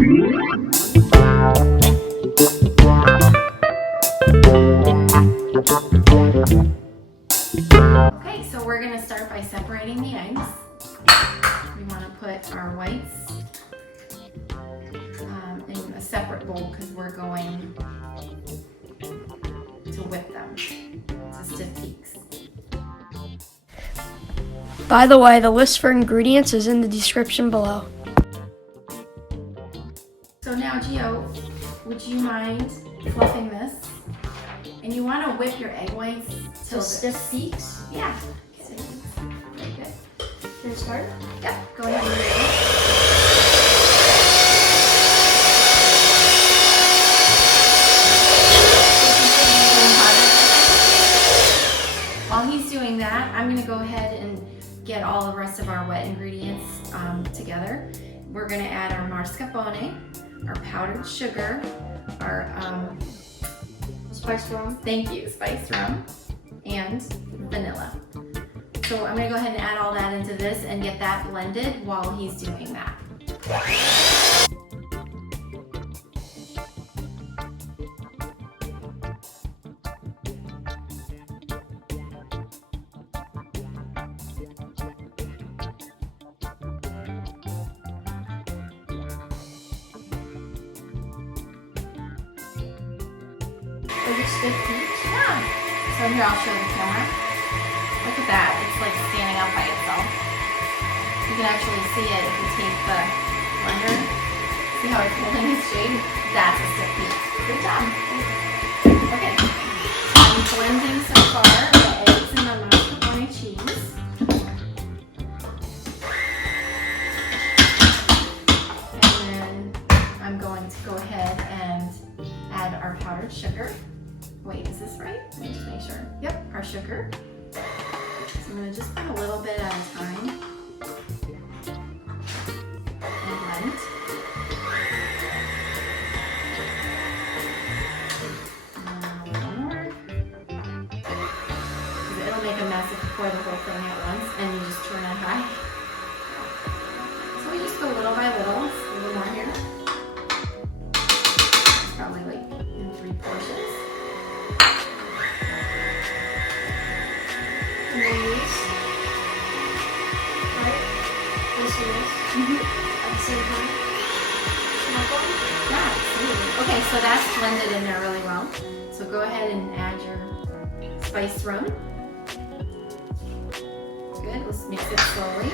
Okay, so we're going to start by separating the eggs. We want to put our whites in a separate bowl because we're going to whip them to stiff peaks. By the way, the list for ingredients is in the description below. So now, Gio, would you mind fluffing this? And you want to whip your egg whites till stiff peaks? Yeah. Okay. Very good. Can I start? Yep. Go ahead and do it. While he's doing that, I'm going to go ahead and get all the rest of our wet ingredients together. We're going to add our mascarpone, our powdered sugar, our Spiced rum. thank you, spiced rum, and vanilla. So I'm going to go ahead and add all that into this and get that blended while he's doing that. Stiff peaks? Yeah. So here, I'll show the camera. Look at that. It's like standing up by itself. You can actually see it if you take the blender. See how it's holding its shape? That's a stiff peak. Good job. Okay. I'm blending so far the eggs and the mascarpone cheese. And then I'm going to go ahead and add our powdered sugar. Wait, is this right? Let me just make sure. Yep, our sugar. So I'm going to just put a little bit at a time and blend. And a little more. Because it'll make a mess if you pour the whole thing at once and you just turn it high. So we just go little by little. A little more here. It's probably like in 3 portions. At the same time. Yeah, absolutely. Okay, so that's blended in there really well. So go ahead and add your spiced rum. Good, let's mix it slowly.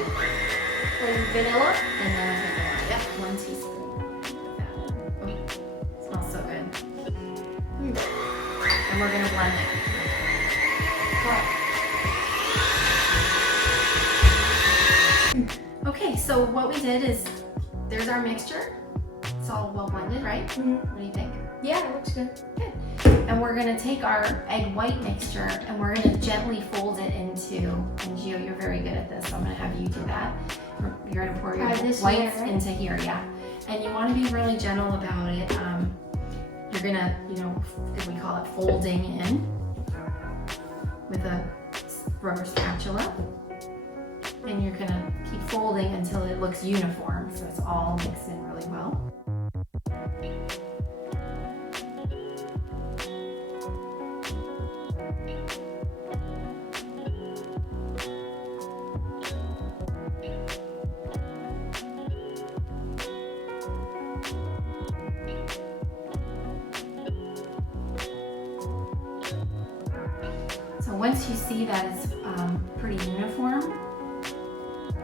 And vanilla. And then vanilla. Yep, 1 teaspoon. Oh, smells so good. And we're gonna blend it. Okay, so what we did is, there's our mixture. It's all well blended, right? What do you think? Yeah, it looks good. Good. And we're gonna take our egg white mixture and we're gonna gently fold it into, and Gio, you're very good at this, so I'm gonna have you do that. You're gonna pour your this whites here, right? into here, yeah. And you wanna be really gentle about it. You're gonna, we call it folding in with a rubber spatula. And you're gonna keep folding until it looks uniform, so it's all mixed in really well. So once you see that it's pretty uniform,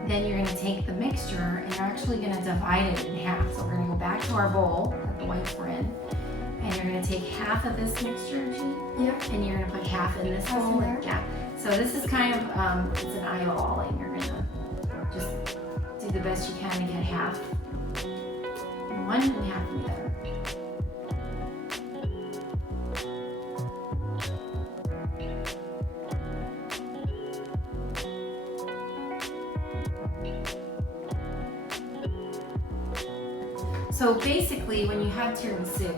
then you're going to take the mixture and you're actually going to divide it in half. So we're going to go back to our bowl that the whites were in, and you're going to take half of this mixture, G, and you're going to put half in this bowl. Yeah. So this is kind of it's an eyeballing. You're going to just do the best you can to get half in one and half in the other. So basically, when you have tiramisu,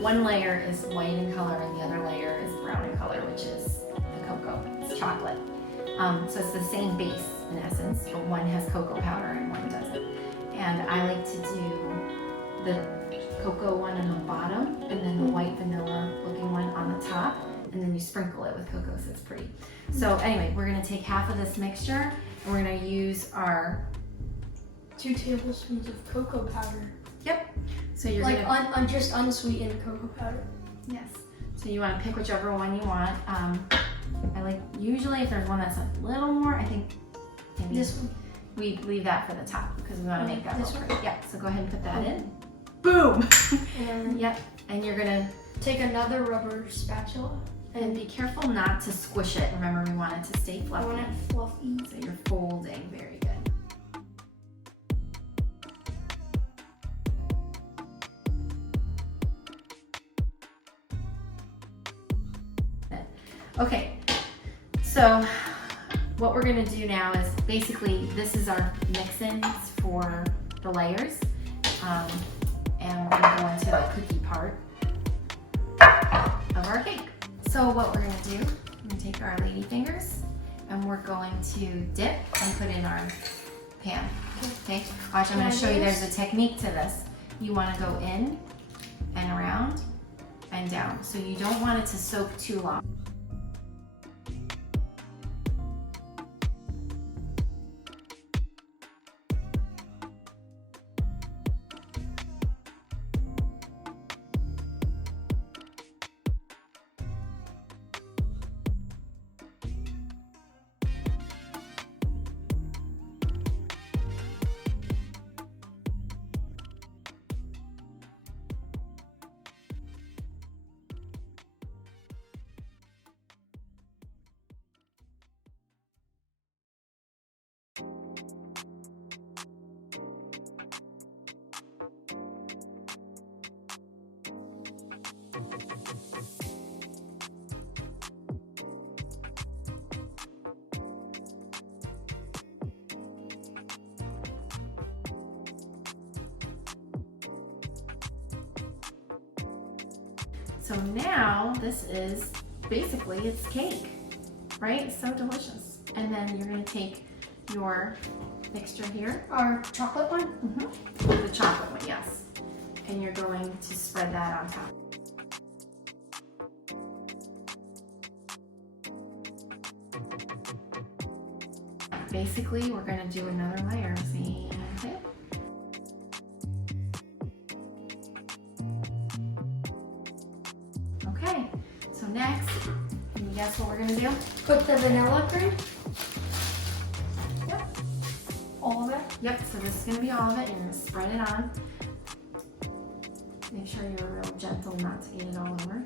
one layer is white in color and the other layer is brown in color, which is the cocoa. It's chocolate. So it's the same base in essence, but one has cocoa powder and one doesn't. And I like to do the cocoa one on the bottom and then the white vanilla looking one on the top. And then you sprinkle it with cocoa, so it's pretty. So anyway, we're gonna take half of this mixture and we're gonna use our 2 tablespoons of cocoa powder. Yep. So you're like gonna just unsweetened cocoa powder. Yes. So you want to pick whichever one you want. I like usually if there's one that's a little more, I think maybe This one. we leave that for the top because we want to make that this look one? pretty. Yeah. So go ahead and put that in. Boom. And Yep. And you're gonna take another rubber spatula and be careful not to squish it. Remember, we want it to stay I fluffy. want it fluffy. So you're folding. Very good. Okay, so what we're gonna do now is basically this is our mix-ins for the layers, and we're gonna go into the cookie part of our cake. So what we're gonna do, we're gonna take our ladyfingers and we're going to dip and put in our pan. Okay, watch, I'm gonna show you there's a technique to this. You wanna go in and around and down. So you don't want it to soak too long. So now this is basically, it's cake, right? It's so delicious. And then you're gonna take your mixture here. Our chocolate one? The chocolate one, yes. And you're going to spread that on top. Basically, we're gonna do another layer, see? Okay. Okay, so next, can you guess what we're gonna do? Put the vanilla cream. Yep. All of it. Yep, so this is gonna be all of it. You're gonna spread it on. Make sure you're real gentle not to get it all over.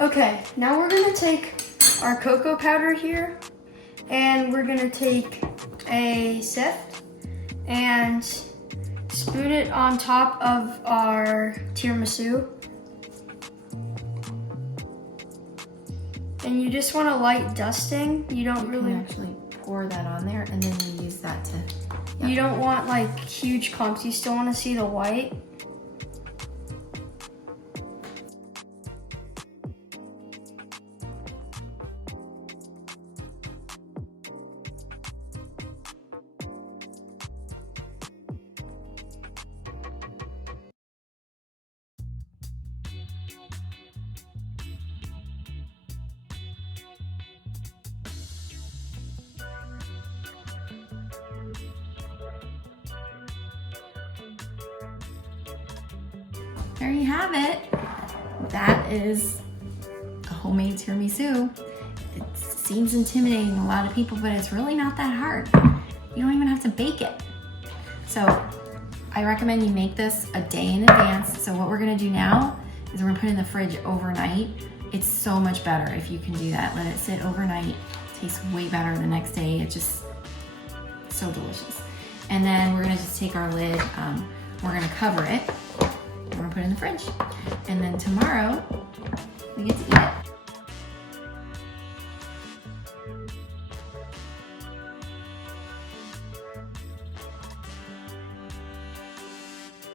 Okay, now we're gonna take our cocoa powder here and we're gonna take a sift and spoon it on top of our tiramisu. And you just want a light dusting. You don't You really, can actually pour that on there and then you use that to, you don't want like huge clumps. You still want to see the white. There you have it. That is a homemade tiramisu. It seems intimidating to a lot of people, but it's really not that hard. You don't even have to bake it. So I recommend you make this a day in advance. So what we're gonna do now is we're gonna put it in the fridge overnight. It's so much better if you can do that. Let it sit overnight. It tastes way better the next day. It's just so delicious. And then we're gonna just take our lid, we're gonna cover it. We're gonna put it in the fridge. And then tomorrow, we get to eat it.